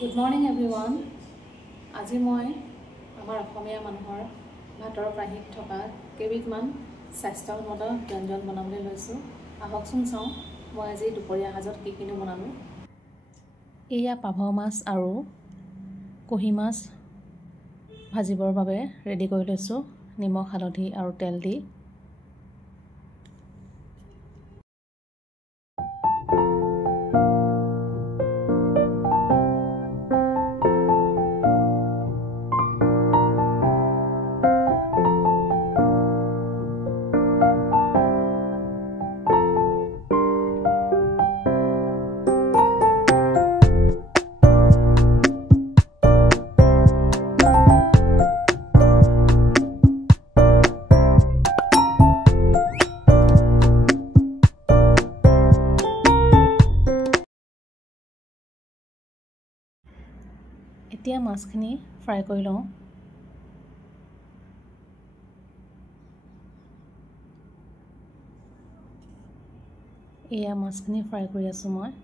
Good morning everyone. আজি মই আমাৰ অসমীয়া মানুহৰ ভাতৰ কাঁহীত থকা কেইবিধমান স্বাস্থ্যসন্মত ব্যঞ্জন বনাবলৈ লৈছোঁ। আহকচোন চাওঁ মই আজি দুপৰীয়া সাজত কি কিনো বনালোঁ। এয়া পাভ মাছ আৰু কুঁহি মাছ ভাজিবৰ বাবে ৰেডি কৰি লৈছোঁ, নিমখ হালধি আৰু তেল দি। এতিয়া মাছখিনি ফ্ৰাই কৰি লওঁ। এয়া মাছখিনি ফ্ৰাই কৰি আছোঁ মই।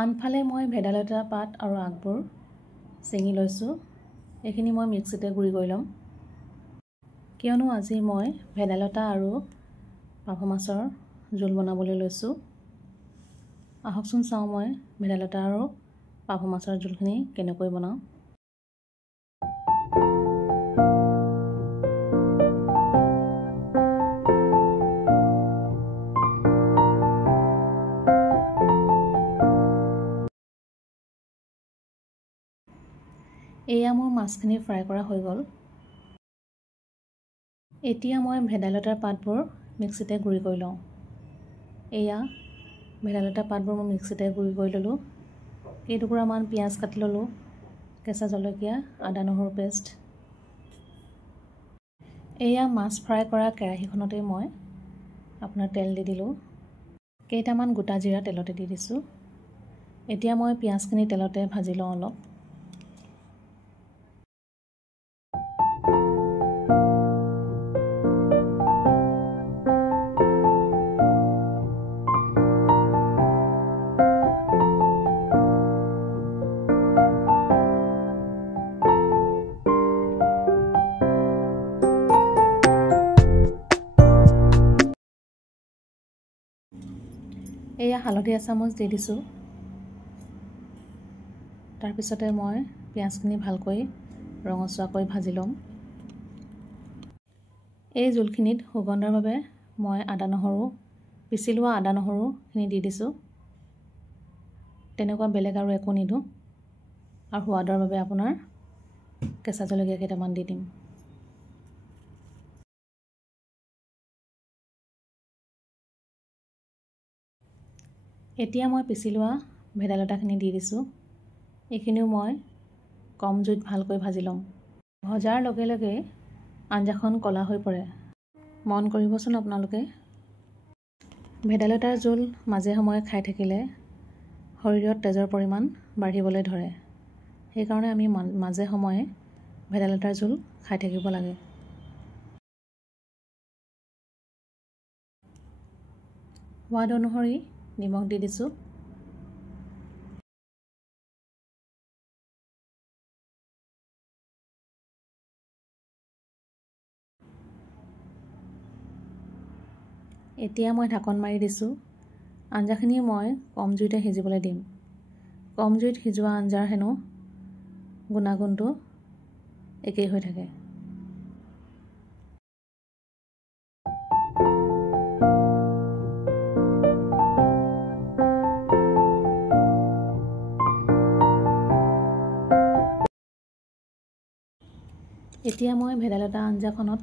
আনফালে মই ভেদাইলতা পাত আৰু আগবোৰ ছিঙি লৈছোঁ। এইখিনি মই মিক্সিতে গুড়ি কৰি ল'ম, কিয়নো আজি মই ভেদাইলতা আৰু পাভ মাছৰ জোল বনাবলৈ লৈছোঁ। আহকচোন চাওঁ মই ভেদাইলতা আৰু পাভ মাছৰ জোলখিনি কেনেকৈ বনাওঁ। এয়া মোৰ মাছখিনি ফ্ৰাই কৰা হৈ গ'ল। এতিয়া মই ভেদাইলতাৰ পাতবোৰ মিক্সিতে গুড়ি কৰি লওঁ। এয়া ভেদাইলতা পাতবোৰ মই মিক্সিতে গুড়ি কৰি ল'লোঁ। কেইটুকুৰামান পিঁয়াজ কাটি ল'লোঁ, কেঁচা জলকীয়া, আদা নহৰু পেষ্ট। এয়া মাছ ফ্ৰাই কৰা কেৰাহীখনতে মই আপোনাৰ তেল দি দিলোঁ। কেইটামান গোটা জিৰা তেলতে দি দিছোঁ। এতিয়া মই পিঁয়াজখিনি তেলতে ভাজি লওঁ অলপ। এয়া হালধি এচামুচ দি দিছোঁ। তাৰপিছতে মই পিঁয়াজখিনি ভালকৈ ৰঙচুৱাকৈ ভাজি ল'ম। এই জোলখিনিত সুগন্ধৰ বাবে মই পিচি লোৱা আদা নহৰুখিনি দি দিছোঁ। তেনেকুৱা বেলেগ আৰু একো নিদিওঁ, আৰু সোৱাদৰ বাবে আপোনাৰ কেঁচা জলকীয়া কেইটামান দি দিম। এতিয়া মই পিচি লোৱা ভেদাইলতাখিনি দি দিছোঁ। এইখিনিও মই কম জুইত ভালকৈ ভাজি ল'ম। ভজাৰ লগে লগে আঞ্জাখন ক'লা হৈ পৰে, মন কৰিবচোন আপোনালোকে। ভেদাইলতাৰ জোল মাজে সময়ে খাই থাকিলে শৰীৰত তেজৰ পৰিমাণ বাঢ়িবলৈ ধৰে। সেইকাৰণে আমি মাজে সময়ে ভেদাইলতাৰ জোল খাই থাকিব লাগে। সোৱাদ অনুসৰি নিমখ দি দিছোঁ। এতিয়া মই ঢাকন মাৰি দিছোঁ। আঞ্জাখিনি মই কম জুইতে সিজিবলৈ দিম। কম জুইত সিজোৱা আঞ্জাৰ হেনো গুণাগুণটো একেই হৈ থাকে। এতিয়া মই ভেদাইলতা আঞ্জাখনত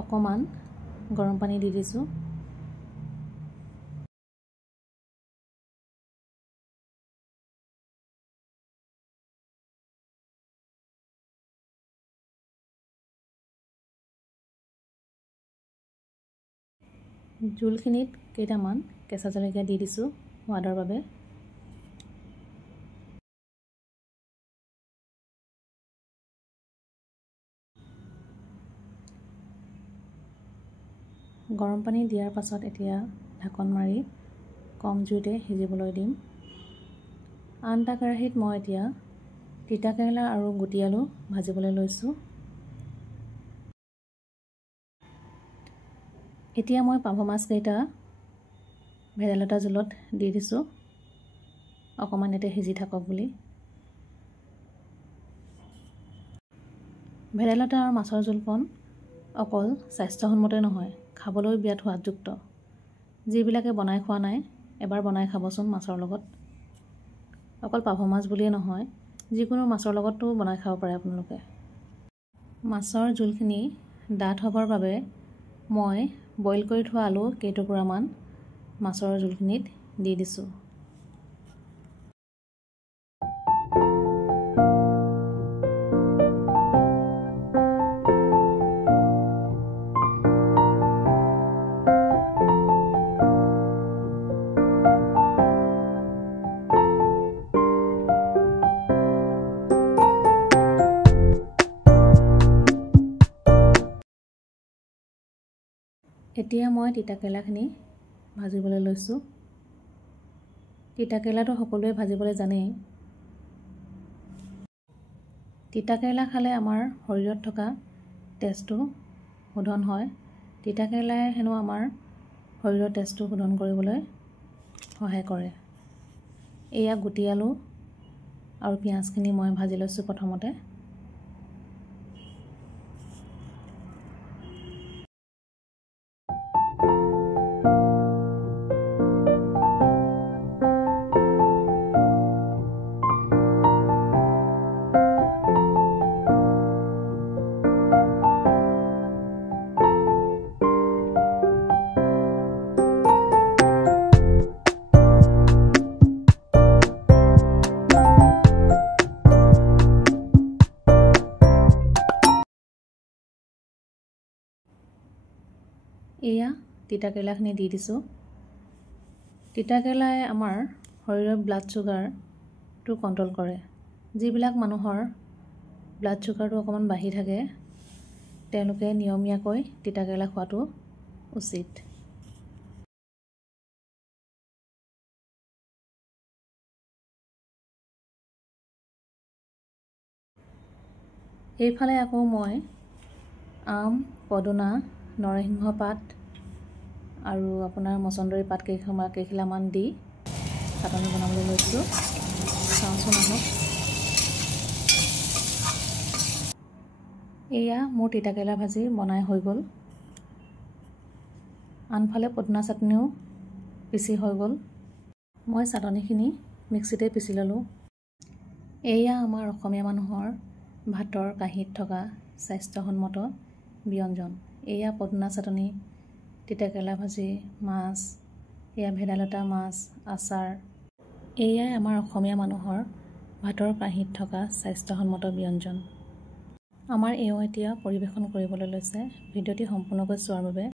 অকণমান গৰম পানী দি দিছোঁ। জোলখিনিত কেইটামান কেঁচা জলকীয়া দি দিছোঁ সোৱাদৰ বাবে। গৰম পানী দিয়াৰ পাছত এতিয়া ঢাকন মাৰি কম জুইতে সিজিবলৈ দিম। আন এটা কেৰাহীত মই এতিয়া তিতাকেৰেলা আৰু গুটি আলু ভাজিবলৈ লৈছোঁ। এতিয়া মই পাভ মাছকেইটা ভেদাইলতা জোলত দি দিছোঁ অকণমান ইয়াতে সিজি থাকক বুলি। ভেদাইলতা আৰু মাছৰ জোলকণ অকল স্বাস্থ্যসন্মতই নহয়, খাবলৈও বিৰাট সোৱাদযুক্ত। যিবিলাকে বনাই খোৱা নাই এবাৰ বনাই খাবচোন মাছৰ লগত। অকল পাভ মাছ বুলিয়ে নহয়, যিকোনো মাছৰ লগতো বনাই খাব পাৰে আপোনালোকে। মাছৰ জোলখিনি ডাঠ হ'বৰ বাবে মই বইল কৰি থোৱা আলু কেইটুকুৰামান মাছৰ জোলখিনিত দি দিছোঁ। এতিয়া মই তিতাকেৰেলাখিনি ভাজিবলৈ লৈছোঁ। তিতাকেৰেলাটো সকলোৱে ভাজিবলৈ জানেই। তিতাকেৰেলা খালে আমাৰ শৰীৰত থকা তেজটো শোধন হয়। তিতাকেৰেলাই হেনো আমাৰ শৰীৰৰ তেজটো শোধন কৰিবলৈ সহায় কৰে। এয়া গুটি আলু আৰু পিঁয়াজখিনি মই ভাজি লৈছোঁ প্ৰথমতে। এয়া তিতাকেৰেলাখিনি দি দিছোঁ। তিতাকেৰেলাই আমাৰ শৰীৰৰ ব্লাড চুগাৰটো কণ্ট্ৰল কৰে। যিবিলাক মানুহৰ ব্লাড চুগাৰটো অকণমান বাঢ়ি থাকে তেওঁলোকে নিয়মীয়াকৈ তিতাকেৰেলা খোৱাটো উচিত। এইফালে আকৌ মই আম, পদুনা, নৰসিংহ পাত আৰু আপোনাৰ মচন্দৰী পাত কেইখিলামান দি চাটনি বনাবলৈ লৈছোঁ। চাওঁচোন আহক। এয়া মোৰ তিতাকেৰেলা ভাজি বনাই হৈ গ'ল। আনফালে পদুনা চাটনিও পিচি হৈ গ'ল। মই চাটনিখিনি মিক্সিতে পিচি ল'লোঁ। এয়া আমাৰ অসমীয়া মানুহৰ ভাতৰ কাঁহীত থকা স্বাস্থ্যসন্মত ব্যঞ্জন। এয়া পদুনা চাটনি, তিতাকেৰেলা ভাজি, মাছ, এয়া ভেদাইলতা মাছ, আচাৰ। এয়াই আমাৰ অসমীয়া মানুহৰ ভাতৰ কাঁহীত থকা স্বাস্থ্যসন্মত ব্যঞ্জন। আমাৰ এওঁ এতিয়া পৰিৱেশন কৰিবলৈ লৈছে। ভিডিঅ'টি সম্পূৰ্ণকৈ চোৱাৰ বাবে